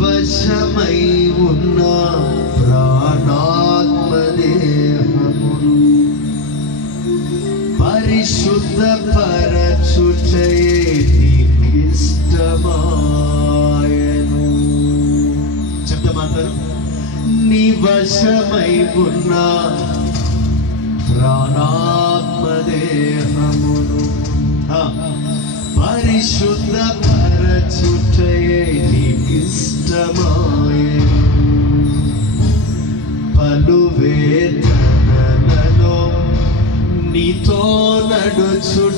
వశమై ఉన్న ప్రాణాత్మదేహమును పరిశుద్ధ పరచుటయే నీకిష్టమాయను. చెప్తామంటారు, నీ వశమై ఉన్న ప్రాణాత్మదేహమును పరిశుద్ధ పరచుటయే నీకిష్టమాయెను. పలు వేదనలలో నీతో నడుచుట